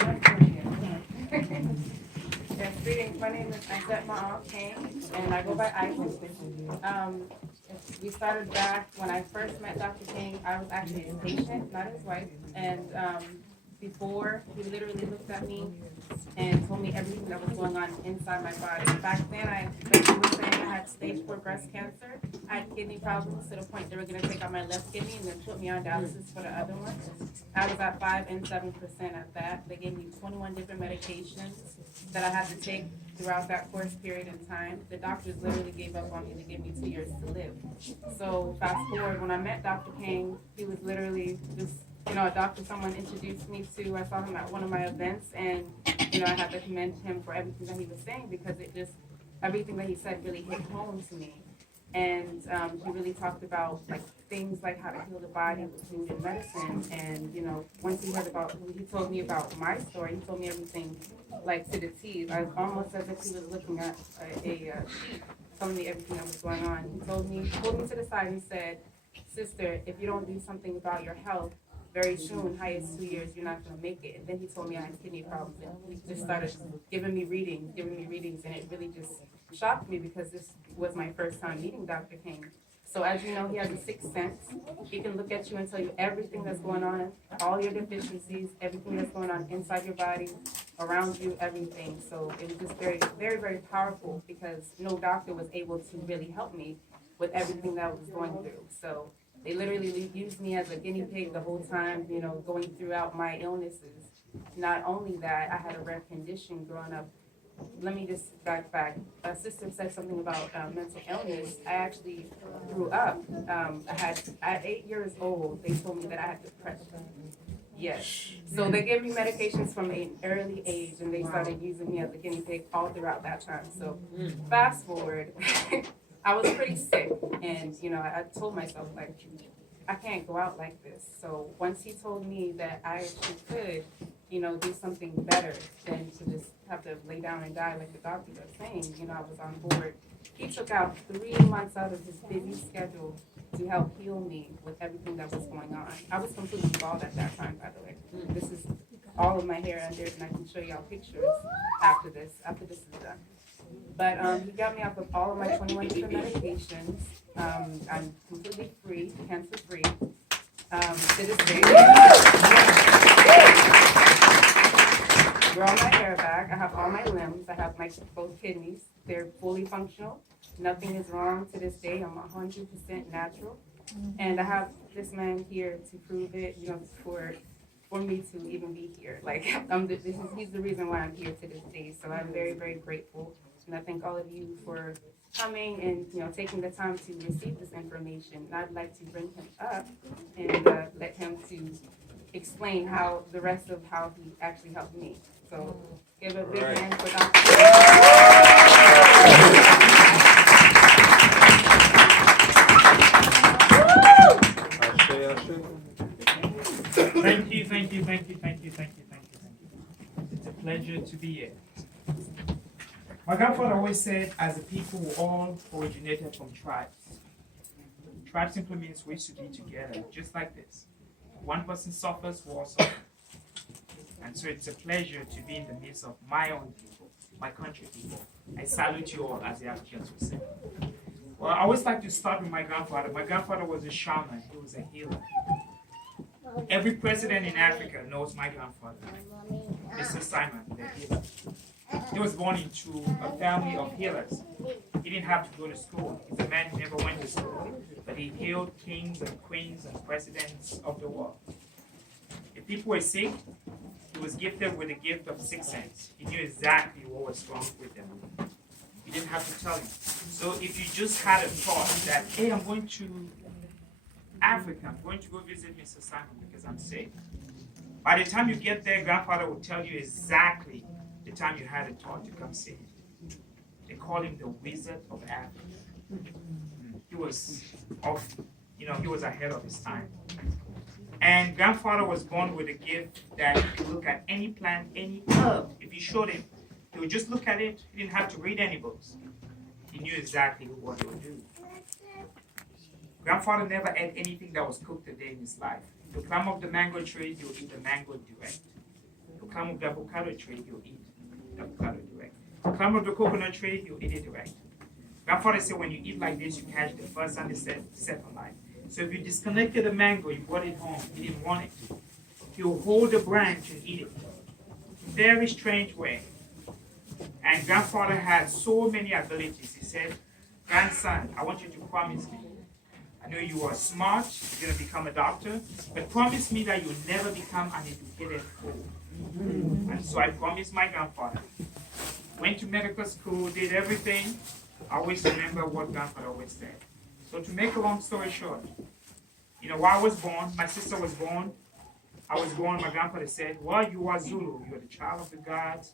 Yes, greetings. My name is Kang, and I go by Isaac. Um, we started back when I first met Dr. King. I was actually his patient, not his wife. And before, he literally looked at me and told me everything that was going on inside my body. Back then, like you were saying, I had stage 4 breast cancer. I had kidney problems to the point they were going to take out my left kidney and then put me on dialysis for the other one. I was at 5 and 7% at that. They gave me 21 different medications that I had to take throughout that course period in time. The doctors literally gave up on me to give me 2 years to live. So fast forward, when I met Dr. King, he was literally just, a doctor someone introduced me to. I saw him at one of my events, and, I had to commend him for everything that he was saying, because everything that he said really hit home to me. And he really talked about things like how to heal the body with food and medicine. And once he told me about my story, he told me everything to the T. I was almost as if he was looking at a sheet, telling me everything that was going on. He pulled me to the side and said, "Sister, if you don't do something about your health, very soon, highest 2 years, you're not going to make it." And then he told me I had kidney problems, and he just started giving me readings, and it really just shocked me, because this was my first time meeting Dr. King. So as you know, he has a sixth sense. He can look at you and tell you everything that's going on, all your deficiencies, everything that's going on inside your body, around you, everything. So it was just very, very, very powerful, because no doctor was able to really help me with everything that I was going through. So they literally used me as a guinea pig the whole time, going throughout my illnesses. Not only that, I had a rare condition growing up. Let me just back. A sister said something about mental illness. I actually grew up. At 8 years old, they told me that I had depression. Yes. So they gave me medications from an early age, and they started using me as a guinea pig all throughout that time. So fast forward, I was pretty sick, and I told myself, I can't go out like this. So once he told me that I actually could, do something better than to just have to lay down and die like the doctors are saying, I was on board. He took out 3 months out of his busy schedule to help heal me with everything that was going on. I was completely bald at that time, by the way. This is all of my hair under it, and I can show y'all pictures after this is done. But he got me off of all of my 21 different medications. I'm completely free, cancer free. To this day, grow my hair back. I have all my limbs. I have my both kidneys. They're fully functional. Nothing is wrong to this day. I'm 100% natural. And I have this man here to prove it, for me to even be here. He's the reason why I'm here to this day. So I'm very, very grateful. And I thank all of you for coming and taking the time to receive this information. And I'd like to bring him up and let him to explain the rest of how he actually helped me. So give a big hand for Dr. Thank you. It's a pleasure to be here. My grandfather always said, as a people, we all originated from tribes. Tribe simply means we should be together, just like this. One person suffers, we all suffer. And so it's a pleasure to be in the midst of my own people, my country people. I salute you all, as the Africans would say. Well, I always like to start with my grandfather. My grandfather was a shaman, he was a healer. Every president in Africa knows my grandfather, Mr. Simon, the healer. He was born into a family of healers. He didn't have to go to school. He's a man who never went to school, but he healed kings and queens and presidents of the world. If people were sick, he was gifted with the gift of sixth sense. He knew exactly what was wrong with them. He didn't have to tell you. So if you just had a thought that, hey, I'm going to Africa, I'm going to go visit Mr. Simon because I'm sick. By the time you get there, grandfather will tell you exactly the time you had a thought to come see him. They call him the Wizard of Africa. He was he was ahead of his time. And grandfather was born with a gift that he could look at any plant, any herb. If you showed him, he would just look at it. He didn't have to read any books. He knew exactly what he would do. Grandfather never ate anything that was cooked a day in his life. He'll climb up the mango tree, he'll eat the mango direct. He'll climb up the avocado tree, he'll eat the avocado direct. Climb up the coconut tree, he'll eat it direct. Grandfather said when you eat like this, you catch the first and the second life. So if you disconnected the mango, you brought it home, he didn't want it. He'll hold the branch and eat it. Very strange way. And grandfather had so many abilities. He said, grandson, I want you to promise me. I know you are smart, you're going to become a doctor, but promise me that you'll never become an educated fool. And so I promised my grandfather. Went to medical school, did everything. I always remember what grandfather always said. So to make a long story short, while I was born, my sister was born. I was born, my grandfather said, well, you are Zulu. You're the child of the gods.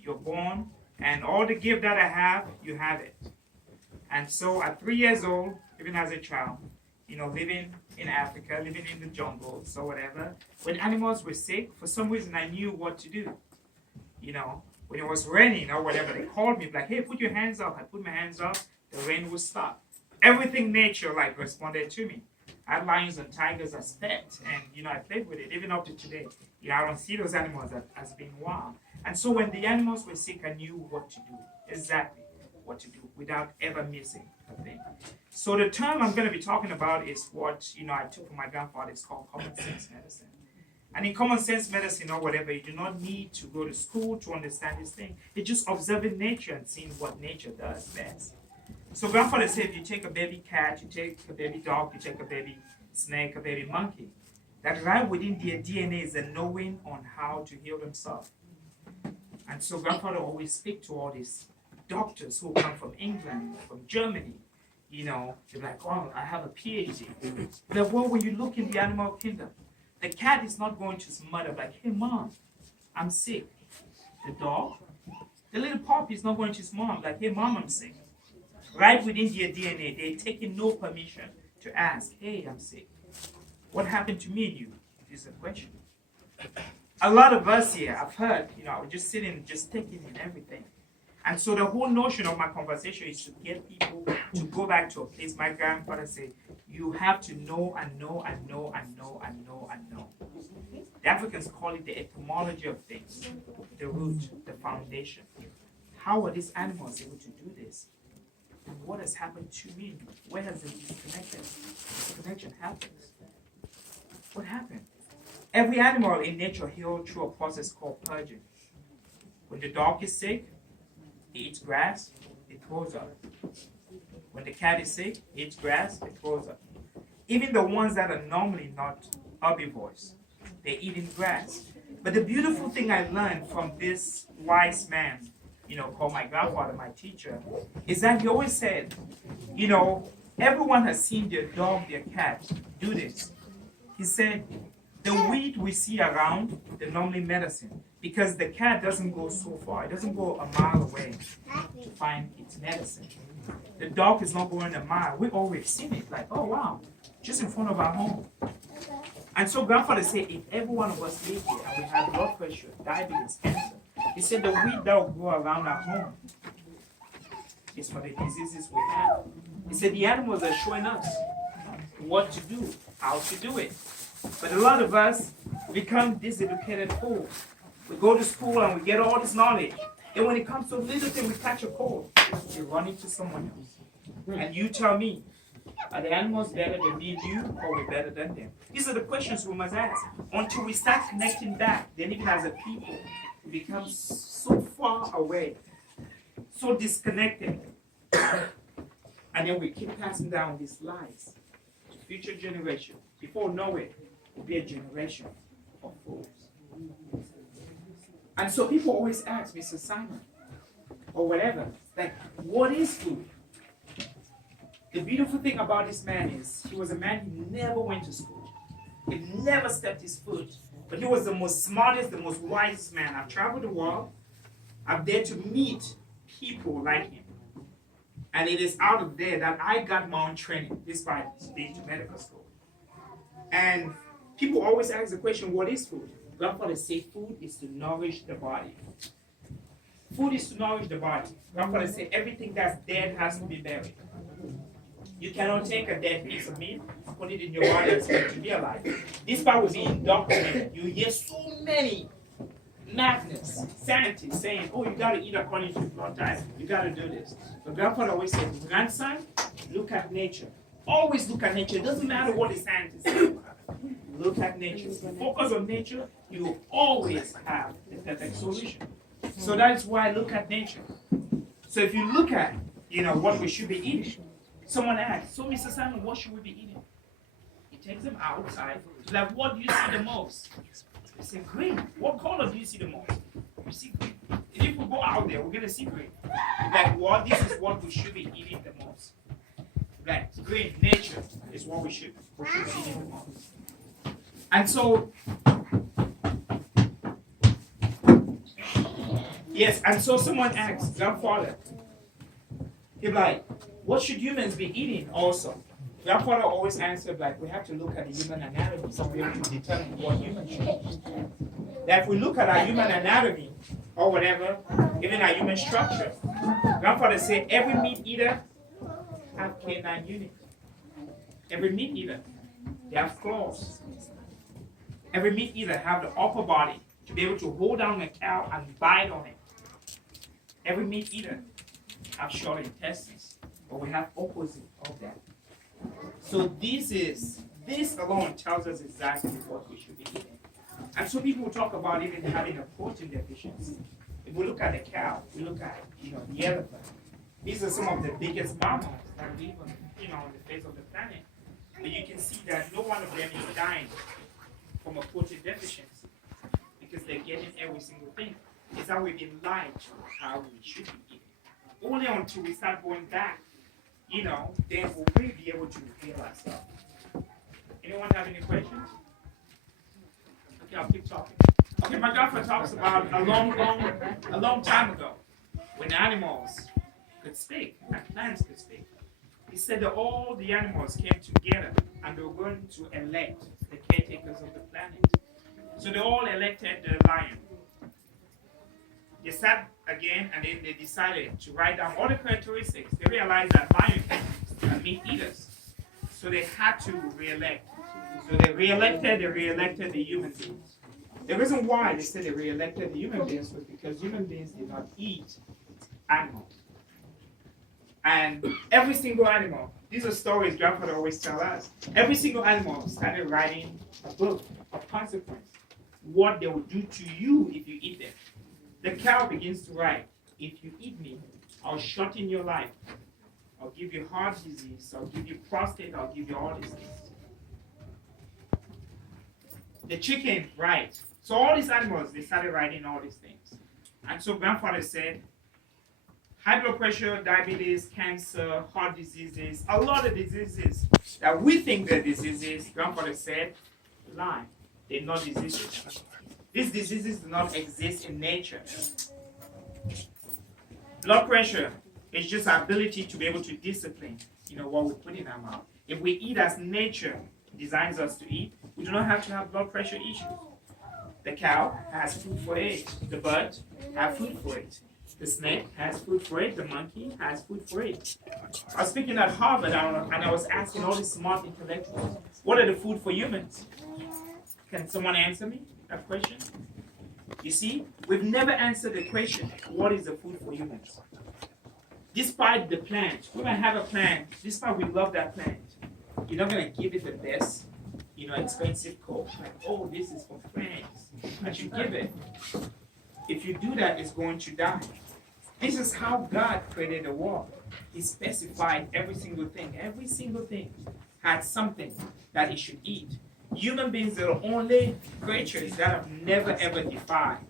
You're born. And all the gift that I have, you have it. And so at 3 years old, even as a child, living in Africa, living in the jungle, so whatever, when animals were sick, for some reason I knew what to do. When it was raining or whatever, they called me like, hey, put your hands up. I put my hands up, the rain would stop. Everything nature responded to me. I had lions and tigers as pets, and I played with it even up to today. I don't see those animals as being wild. And so when the animals were sick, I knew what to do, exactly what to do, without ever missing a thing. So the term I'm going to be talking about is what I took from my grandfather. It's called common sense medicine. And in common sense medicine or whatever, you do not need to go to school to understand this thing. It's just observing nature and seeing what nature does best. So grandfather said, if you take a baby cat, you take a baby dog, you take a baby snake, a baby monkey, that right within their DNA is a knowing on how to heal themselves. And so grandfather always speak to all these doctors who come from England, from Germany. They're like, oh, I have a PhD. But well, when you look in the animal kingdom, the cat is not going to his mother like, hey mom, I'm sick. The dog, the little puppy is not going to his mom like, hey mom, I'm sick. Right within their DNA, they're taking no permission to ask, hey, I'm sick. What happened to me and you? Is a question. A lot of us here, I've heard, we're just sitting, just taking in everything. And so the whole notion of my conversation is to get people to go back to a place. My grandfather said, you have to know and know and know and know and know and know. The Africans call it the etymology of things, the root, the foundation. How are these animals able to do this? And what has happened to me? Where has the disconnection happened? What happened? Every animal in nature heals through a process called purging. When the dog is sick, it eats grass, it throws up. When the cat is sick, it eats grass, it throws up. Even the ones that are normally not herbivores, they're eating grass. But the beautiful thing I learned from this wise man, called my grandfather, my teacher, is that he always said, everyone has seen their dog, their cat do this. He said, the weed we see around, they're normally medicine. Because the cat doesn't go so far. It doesn't go a mile away to find its medicine. The dog is not going a mile. We always seen it. Like, oh wow, just in front of our home. And so grandfather said, if every one of us live here and we have blood pressure, diabetes, cancer, he said the weed that will grow around our home is for the diseases we have. He said the animals are showing us what to do, how to do it. But a lot of us become diseducated fools. We go to school and we get all this knowledge. And when it comes to a little thing, we catch a cold. We run into someone else. And you tell me, are the animals better than me and you, or we're better than them? These are the questions we must ask. Until we start connecting back, then even as a people, we become so far away, so disconnected. And then we keep passing down these lies to future generations. Before we know it, will be a generation of fools. And so people always ask Mr. Simon, or whatever, like, what is food? The beautiful thing about this man is, he was a man who never went to school. He never stepped his foot, but he was the most smartest, the most wisest man. I've traveled the world. I've dared to meet people like him. And it is out of there that I got my own training, despite being to medical school. And people always ask the question, what is food? Grandfather say food is to nourish the body. Food is to nourish the body. Grandfather say everything that's dead has to be buried. You cannot take a dead piece of meat and put it in your body and expect it to be alive. This part will be indoctrinated. You hear so many madness. Scientists saying, oh, you got to eat according to blood type. You got to do this. But grandfather always said, grandson, look at nature. Always look at nature. It doesn't matter what the scientists say. Look at nature. Focus on nature. You will always have the perfect solution. So that is why I look at nature. So if you look at, what we should be eating, someone asks, so Mr. Simon, what should we be eating? He takes them outside. Like, what do you see the most? They say green. What color do you see the most? You see green. And if we go out there, we're going to see green. Like, what? This is what we should be eating the most. Like, green, nature is what we should be eating the most. And so, yes, and so someone asks, grandfather, he's like, what should humans be eating also? Grandfather always answered, like, we have to look at the human anatomy so we have to determine what humans should eat. That if we look at our human anatomy, or whatever, even our human structure, grandfather said every meat eater have canine units. Every meat eater, they have claws. Every meat eater have the upper body to be able to hold down a cow and bite on it. Every meat eater have short intestines, but we have opposite of that. So this alone tells us exactly what we should be eating. And so people talk about even having a protein deficiency. If we look at the cow, we look at the elephant. These are some of the biggest mammals that live on the face of the planet. But you can see that no one of them is dying from a protein deficiency because they're getting every single thing. It's how we've been lied to how we should be eating. Only until we start going back, then we'll really be able to reveal ourselves. Anyone have any questions? Okay, I'll keep talking. Okay, my grandfather talks about a long time ago when animals could speak and plants could speak. He said that all the animals came together and they were going to elect the caretakers of the planet. So they all elected the lion. They sat again and then they decided to write down all the characteristics. They realized that lions are meat eaters. So they had to re-elect. So they re-elected the human beings. The reason why they said they re-elected the human beings was because human beings did not eat animals. And every single animal, these are stories grandfather always tells us, every single animal started writing a book of consequence. What they will do to you if you eat them. The cow begins to write, if you eat me, I'll shorten your life. I'll give you heart disease, I'll give you prostate, I'll give you all these things. The chicken writes. So all these animals, they started writing all these things. And so grandfather said, high blood pressure, diabetes, cancer, heart diseases, a lot of diseases that we think they're diseases, grandfather said, lie. They're not diseases. These diseases do not exist in nature. Blood pressure is just our ability to be able to discipline, what we put in our mouth. If we eat as nature designs us to eat, we do not have to have blood pressure issues. The cow has food for it. The bird has food for it. The snake has food for it. The monkey has food for it. I was speaking at Harvard and I was asking all these smart intellectuals, what are the food for humans? Can someone answer me that question? You see, we've never answered the question, what is the food for humans? Despite the plant, we might have a plant, despite we love that plant, you're not going to give it the best, expensive coat. Like, oh, this is for friends. I should give it. If you do that, it's going to die. This is how God created the world. He specified every single thing. Every single thing had something that it should eat. Human beings are the only creatures that have never ever defined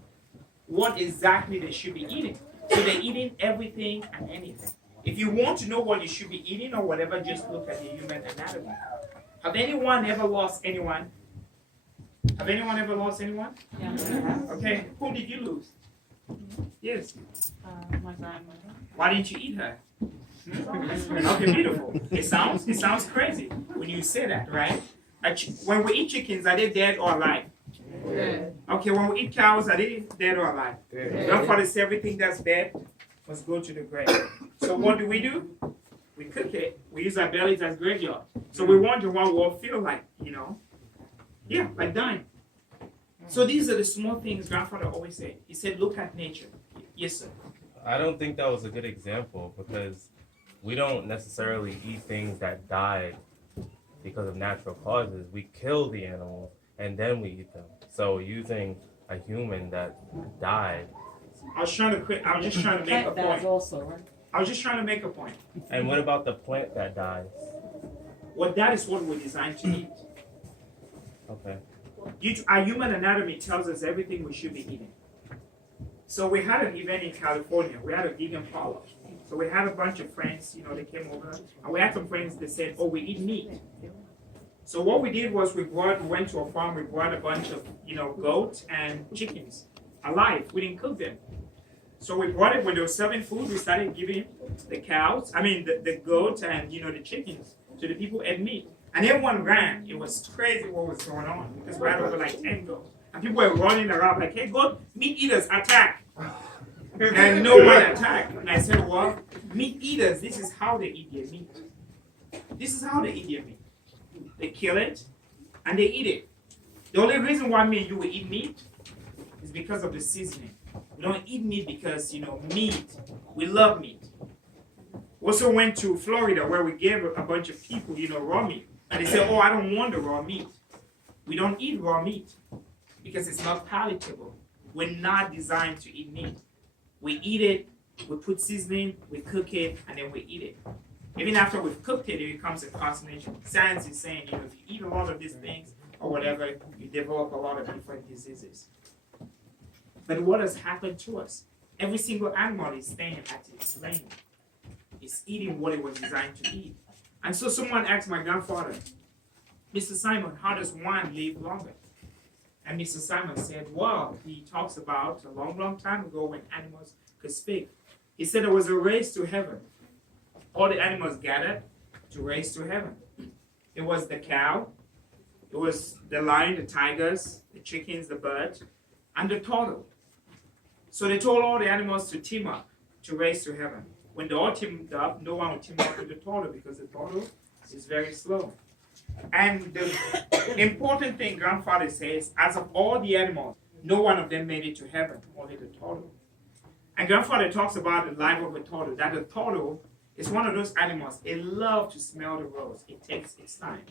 what exactly they should be eating. So they're eating everything and anything. If you want to know what you should be eating or whatever, just look at the human anatomy. Have anyone ever lost anyone? Have anyone ever lost anyone? Yeah. Okay, who did you lose? Yes. My grandmother. Why didn't you eat her? Okay, beautiful. It sounds crazy when you say that, right? When we eat chickens, are they dead or alive? Dead. Okay, when we eat cows, are they dead or alive? Dead. Grandfather said everything that's dead must go to the grave. So what do? We cook it. We use our bellies as graveyard. So we wonder what we'll feel like, Yeah, like dying. So these are the small things grandfather always said. He said, look at nature. Yes, sir. I don't think that was a good example because we don't necessarily eat things that died because of natural causes. We kill the animal and then we eat them. So using a human that died. I was just trying to make a point. Also, right? I was just trying to make a point. And what about the plant that dies? Well, that is what we're designed to eat. Okay. Our human anatomy tells us everything we should be eating. So we had an event in California. We had a vegan parlor. So we had a bunch of friends, they came over. And we had some friends that said, oh, we eat meat. So what we did was we went to a farm, we brought a bunch of, goats and chickens alive. We didn't cook them. So we brought it when they were serving food, we started giving the goats and, the chickens to the people ate meat. And everyone ran. It was crazy what was going on because we had over like 10 goats. And people were running around like, hey, goat, meat eaters, attack. And no one attacked. And I said, well, meat eaters, this is how they eat their meat. This is how they eat their meat. They kill it and they eat it. The only reason why me and you will eat meat is because of the seasoning. We don't eat meat because, meat, we love meat. We also went to Florida where we gave a bunch of people, raw meat. And they said, oh, I don't want the raw meat. We don't eat raw meat because it's not palatable. We're not designed to eat meat. We eat it, we put seasoning, we cook it, and then we eat it. Even after we've cooked it, it becomes a carcinogen. Science is saying, if you eat a lot of these things or whatever, you develop a lot of different diseases. But what has happened to us? Every single animal is staying at its lane. It's eating what it was designed to eat. And so someone asked my grandfather, Mr. Simon, how does one live longer? And Mr. Simon said, well, he talks about a long, long time ago when animals could speak. He said there was a race to heaven. All the animals gathered to race to heaven. It was the cow, it was the lion, the tigers, the chickens, the birds, and the turtle. So they told all the animals to team up to race to heaven. When they all teamed up, no one would team up with the turtle because the turtle is very slow. And the important thing grandfather says, as of all the animals, no one of them made it to heaven, only the turtle. And grandfather talks about the life of a turtle, that the turtle is one of those animals, it loves to smell the rose. It takes its time.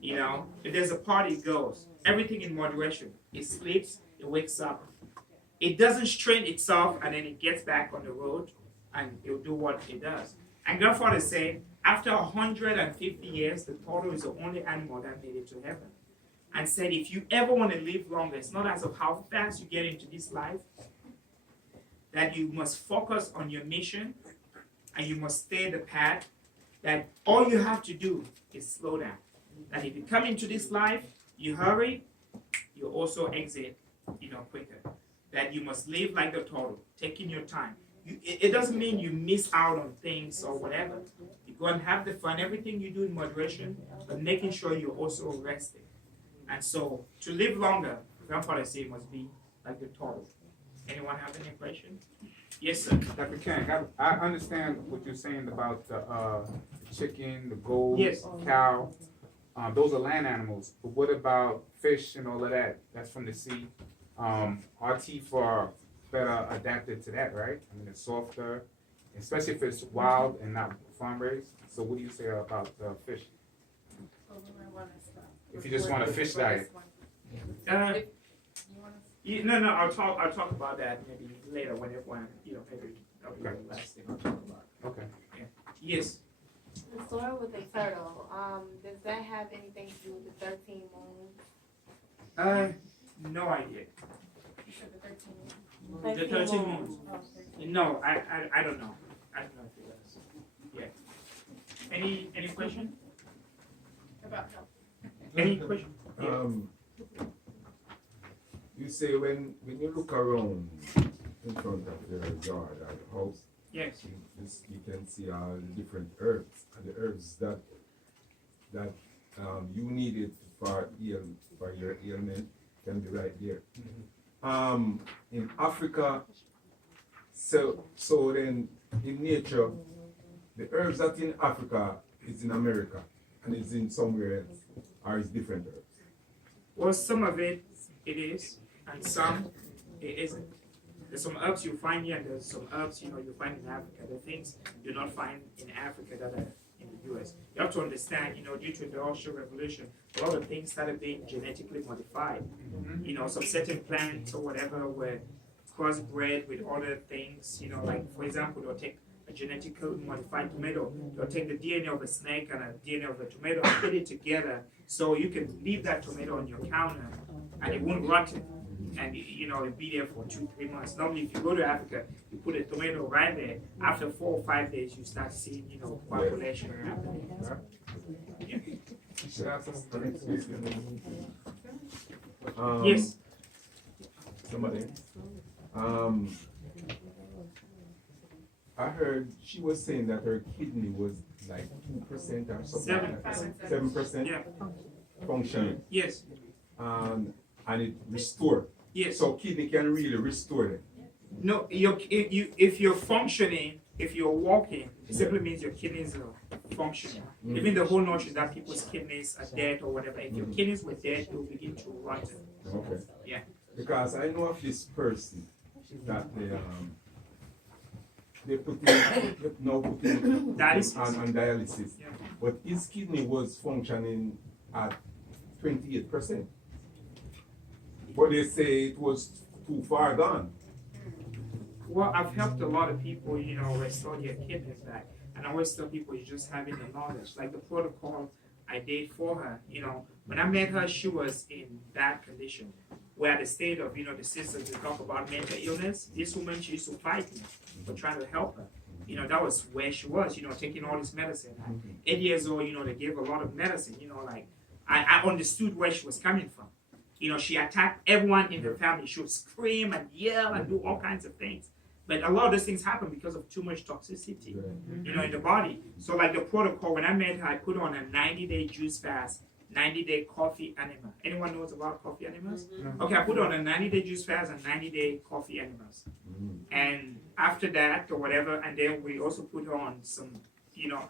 If there's a party, it goes. Everything in moderation. It sleeps, it wakes up. It doesn't strain itself and then it gets back on the road and it'll do what it does. And grandfather said, after 150 years, the turtle is the only animal that made it to heaven. And said, if you ever want to live longer, it's not as of how fast you get into this life, that you must focus on your mission and you must stay the path, that all you have to do is slow down. That if you come into this life, you hurry, you also exit, quicker. That you must live like the turtle, taking your time. It doesn't mean you miss out on things or whatever. You go and have the fun, everything you do in moderation, but making sure you're also resting. And so, to live longer, grandfather said must be like the turtle. Anyone have any question? Yes, sir. Dr. Kang, I understand what you're saying about the chicken, the goat, Yes. cow. Those are land animals. But what about fish and all of that? That's from the sea. Our teeth are better adapted to that, right? I mean, it's softer, especially if it's wild and not farm raised. So what do you say about fish? If you just want a fish diet. No, I'll talk about that maybe later when everyone, maybe that'll be the last thing I'll talk about. Okay. Yeah. Yes. The story with the turtle, does that have anything to do with the 13 moons? No idea. You said the 13. The 13 moons. No, I don't know. I don't know if it does. Yeah. Any question? About health. Any question? You say when you look around in front of your yard or the house, Yes. you can see all the different herbs, and the herbs that you needed for your ailment can be right there. In Africa, so then in nature, the herbs that in Africa is in America and it's in somewhere else, or it's different herbs. Well, some of it it is, and some it isn't. There's some herbs you find here, and there's some herbs you find in Africa. There are things you do not find in Africa that are in the U.S. You have to understand, due to the Industrial Revolution, a lot of things started being genetically modified. Some certain plants or whatever were crossbred with other things. Like for example, they'll take a genetically modified tomato. They'll take the DNA of a snake and a DNA of a tomato and put it together, so you can leave that tomato on your counter and it won't rot. And it'll be there for 2-3 months. Normally, if you go to Africa, you put a tomato right there. After 4 or 5 days, you start seeing, coagulation happening. Yeah. Yes. Somebody. I heard she was saying that her kidney was like 2% or something. 7% Yeah. functioning. Yes. And it restored. Yes. So kidney can really restore it. No, if you're functioning, if you're walking, it simply means your kidneys are functioning. Even the whole notion that people's kidneys are dead or whatever, if your kidneys were dead, they will begin to rot. Okay. Yeah. Because I know of this person that they put in Dialysis. on dialysis, Yeah. but his kidney was functioning at 28%. But they say it was too far gone. Well, I've helped a lot of people, restore their kidneys back. And I always tell people it's just having the knowledge. Like the protocol I did for her, when I met her, she was in bad condition. Where at the state of, the sisters, they talk about mental illness. This woman, she used to fight me for trying to help her. That was where she was, taking all this medicine. At 8 years old, they gave a lot of medicine, I understood where she was coming from. She attacked everyone in the family. She would scream and yell and do all kinds of things. But a lot of those things happen because of too much toxicity, in the body. So like the protocol, when I met her, I put on a 90-day juice fast, 90-day coffee enema. Anyone knows about coffee enemas? Okay, I put on a 90-day juice fast and 90-day coffee enemas. And after that or whatever, and then we also put her on some,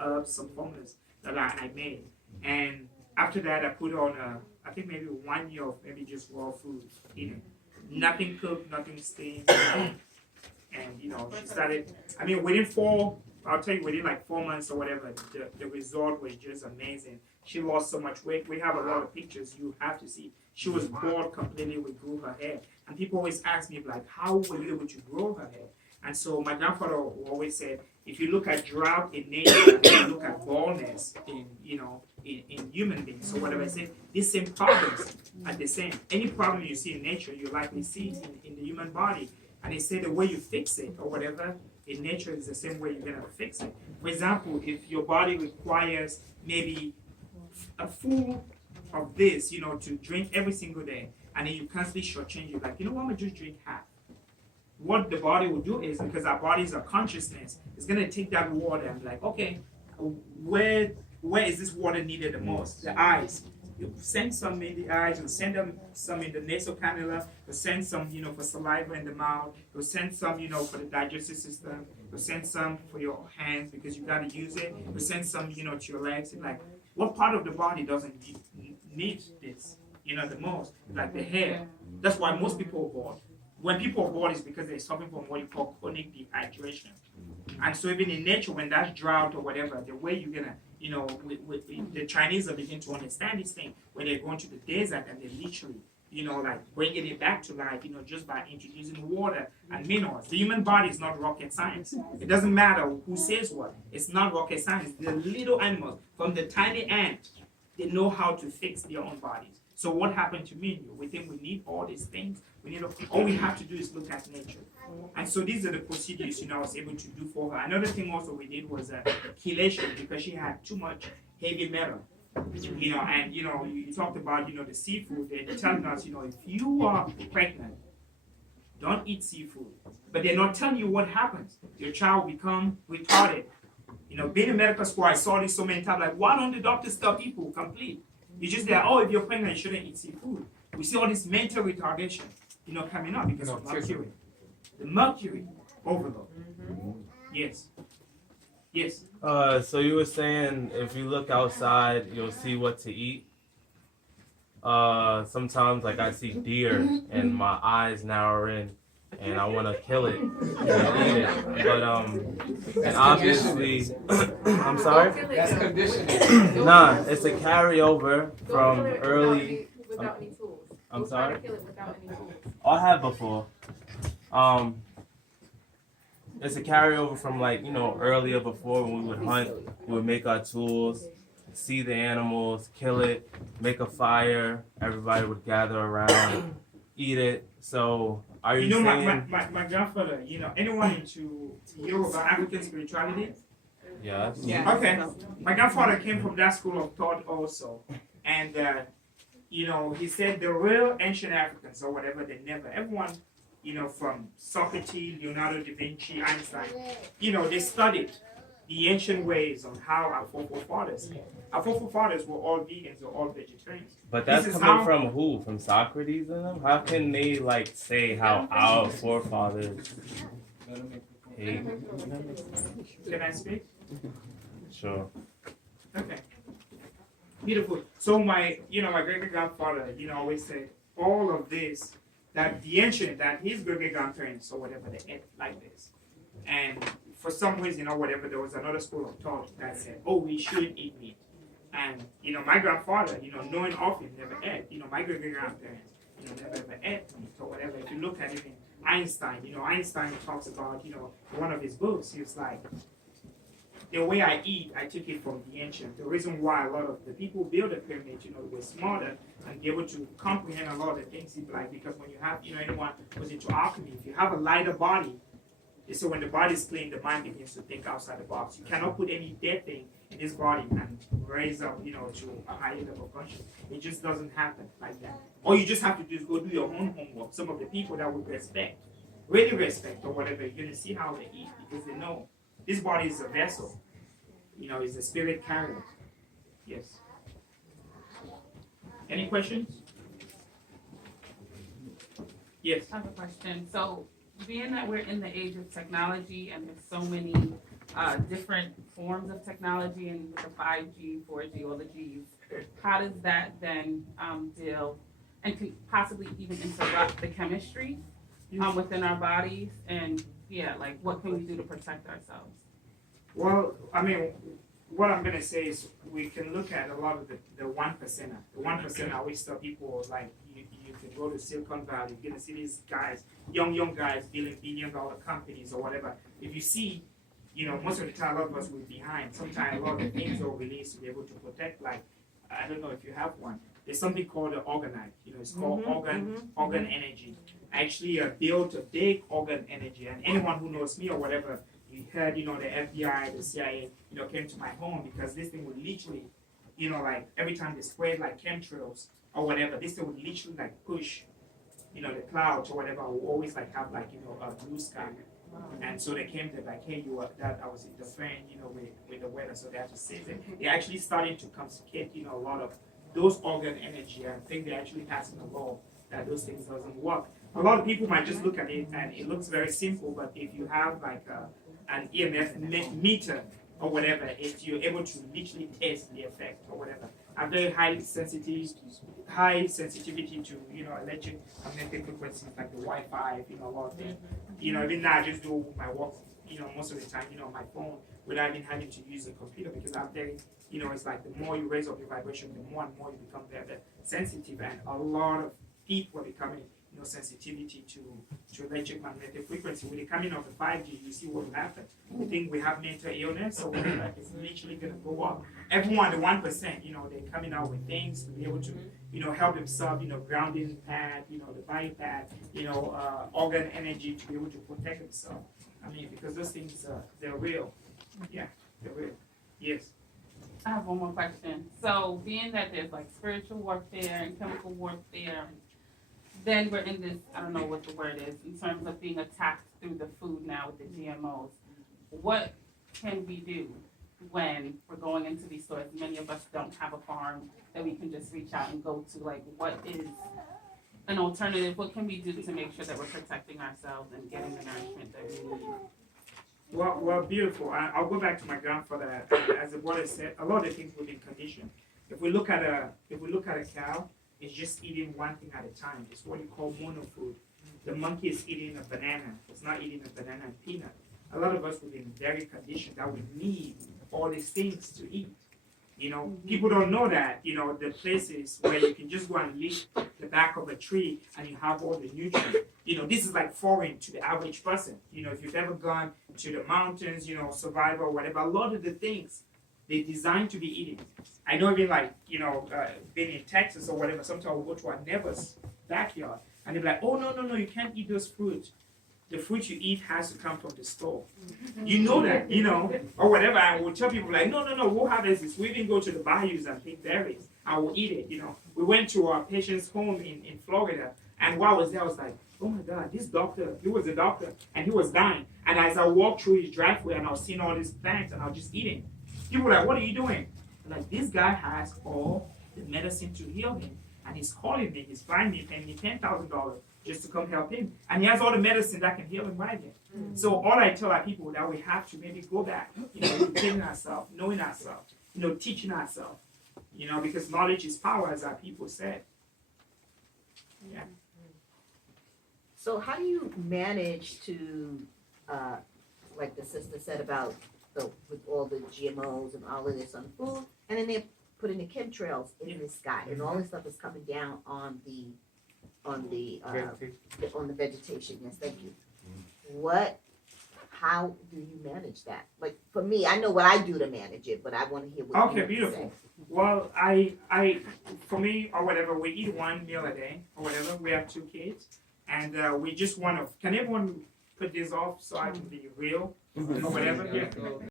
herbs, some formulas that I made. And after that, I put on I think maybe 1 year of maybe just raw food, nothing cooked, nothing steamed. And she started, within like 4 months or whatever, the result was just amazing. She lost so much weight. We have a lot of pictures you have to see. She was bald completely, we grew her hair. And people always ask me, like, how were you able to grow her hair? And so my grandfather always said, if you look at drought in nature, and you look at baldness in human beings, so whatever I say, these same problems are the same. Any problem you see in nature, you likely see in the human body. And they say the way you fix it or whatever in nature is the same way you're gonna fix it. For example, if your body requires maybe a full of this, to drink every single day, and then you constantly shortchange it, like, I'm gonna just drink half. What the body will do is, because our bodies are consciousness, it's gonna take that water and be like, okay, where is this water needed the most? The eyes. You send some in the eyes, you send them some in the nasal cannula, you send some, for saliva in the mouth, you send some, for the digestive system, you send some for your hands because you gotta use it, you send some, to your legs. And like, what part of the body doesn't need this, the most? Like the hair. That's why most people are bald. When people are bald, it's because they're suffering from what you call chronic dehydration. And so even in nature, when that's drought or whatever, the way you're gonna, the Chinese are beginning to understand this thing, when they're going to the desert and they literally, like bringing it back to life, just by introducing water and minerals. The human body is not rocket science. It doesn't matter who says what. It's not rocket science. The little animals, from the tiny ant, they know how to fix their own bodies. So what happened to me and you? We think we need all these things. All we have to do is look at nature. And so these are the procedures, I was able to do for her. Another thing also we did was chelation, because she had too much heavy metal. And you talked about, the seafood. They're telling us, if you are pregnant, don't eat seafood. But they're not telling you what happens. Your child will become retarded. Being in medical school, I saw this so many times, like, why don't the doctors tell people complete? It's just that, if you're pregnant, you shouldn't eat seafood. We see all this mental retardation, coming up because of mercury. The mercury overload. Yes. Yes. So you were saying if you look outside, you'll see what to eat. Sometimes like I see deer and my eyes narrow in and I want to kill it and eat it. But and obviously, I'm sorry. That's conditioning. Nah, it's a carryover from Don't kill it early. without any tools. I'm Don't try sorry. to kill it without any tools. I have before. It's a carryover from like earlier before when we would hunt, we would make our tools, see the animals, kill it, make a fire. Everybody would gather around, eat it. So are you saying? My grandfather, anyone into Yoruba African spirituality? Yes. Yeah. Okay. My grandfather came from that school of thought also. And, he said the real ancient Africans or whatever, everyone, from Socrates, Leonardo da Vinci, Einstein, they studied the ancient ways on how our forefathers were all vegans or all vegetarians. But that's coming from who? From Socrates and them? How can they like say how our forefathers ate? Can I speak? Sure. Okay. Beautiful. So my great grandfather, always said all of this, that the ancient, that his great grandparents or whatever, they ate like this. And for some reason or whatever, there was another school of thought that said, oh, we should eat meat. And, my grandfather, knowing of him, never ate. My great grandparents, never ever ate meat or whatever. If you look at even Einstein, Einstein talks about, in one of his books, he was like, the way I eat, I took it from the ancient. The reason why a lot of the people build the pyramid, were smarter and be able to comprehend a lot of the things in life. Because when you have, anyone who's into alchemy, if you have a lighter body, so when the body is clean, the mind begins to think outside the box. You cannot put any dead thing in this body and raise up, to a higher level of consciousness. It just doesn't happen like that. Or you just have to just go do your own homework. Some of the people that would really respect or whatever, you're going to see how they eat because they know this body is a vessel. It's a spirit carrier. Yes. Any questions? Yes. I have a question. So, being that we're in the age of technology and there's so many different forms of technology and with the 5G, 4G, all the Gs, how does that then deal and can possibly even interrupt the chemistry within our bodies? And what can we do to protect ourselves? Well, what I'm gonna say is we can look at a lot of the 1%er. The 1% I always tell people like you can go to Silicon Valley, you're gonna see these guys, young guys building billion-dollar companies or whatever. If you see, most of the time a lot of us will be behind. Sometimes a lot of the things are released to be able to protect. Like I don't know if you have one. There's something called the organite. It's called organ energy. I actually built a big organ energy, and anyone who knows me or whatever. You heard, the FBI, the CIA, came to my home because this thing would literally, like every time they spread like chemtrails or whatever, this thing would literally like push, the clouds or whatever. I would always like have like, a blue sky. And so they came to like, hey, you are that. I was interfering, with the weather. So they had to say that they're actually starting to confiscate, a lot of those organ energy. I think they're actually passing a law that those things doesn't work. A lot of people might just look at it and it looks very simple, but if you have like an EMF meter or whatever, if you're able to literally test the effect or whatever. I'm very high sensitivity to, electromagnetic frequencies like the Wi-Fi, a lot of things. Even now I just do my work, most of the time, on my phone without even having to use a computer because I'm very, it's like the more you raise up your vibration, the more and more you become very sensitive, and a lot of people are becoming sensitivity to electromagnetic frequency. With the coming of the 5G, you see what will happen. I think we have mental illness, so whatever, it's literally going to go up. Everyone, the 1%, they're coming out with things to be able to, help themselves, grounding pad, the body pad, organ energy to be able to protect themselves. Because those things, they're real. Yeah, they're real. Yes. I have one more question. So, being that there's like spiritual warfare and chemical warfare, then we're in this, I don't know what the word is, in terms of being attacked through the food now with the GMOs. What can we do when we're going into these stores? Many of us don't have a farm that we can just reach out and go to. Like, what is an alternative? What can we do to make sure that we're protecting ourselves and getting the nourishment that we need? Well, beautiful. I'll go back to my grandfather. As the brother said, a lot of things we've been conditioned. If we look at a cow, is just eating one thing at a time. It's what you call monofood. The monkey is eating a banana. It's not eating a banana and peanut. A lot of us will be in very conditioned that we need all these things to eat. You know, people don't know that, you know, the places where you can just go and lick the back of a tree and you have all the nutrients. You know, this is like foreign to the average person. You know, if you've ever gone to the mountains, you know, survival, whatever, a lot of the things they designed to be eating. I know even like, you know, being in Texas or whatever, sometimes we'll go to our neighbor's backyard and they're like, oh, no, you can't eat those fruits. The fruit you eat has to come from the store. You know that, you know, or whatever. I will tell people like, no, we'll harvest this. We even go to the bayous and pick berries. I will eat it, you know. We went to our patient's home in Florida, and while I was there, I was like, oh my God, this doctor, he was a doctor, and he was dying. And as I walked through his driveway and I was seeing all these plants and I was just eating, people were like, what are you doing? I'm like, this guy has all the medicine to heal him, and he's calling me, he's flying me, paying me $10,000 just to come help him. And he has all the medicine that can heal him right there. So all I tell our people that we have to maybe go back, you know, educating ourselves, knowing ourselves, you know, teaching ourselves, you know, because knowledge is power, as our people said. Yeah. So how do you manage to, like the sister said about with all the GMOs and all of this on food, and then they're putting the chemtrails in the sky, and all this stuff is coming down on the vegetation. Yes, thank you. How do you manage that? Like for me, I know what I do to manage it, but I want to hear what you beautiful. say. Well, for me or whatever, we eat one meal a day or whatever. We have 2 kids, and we just want to. Can everyone put this off so I can be real or whatever? Yeah.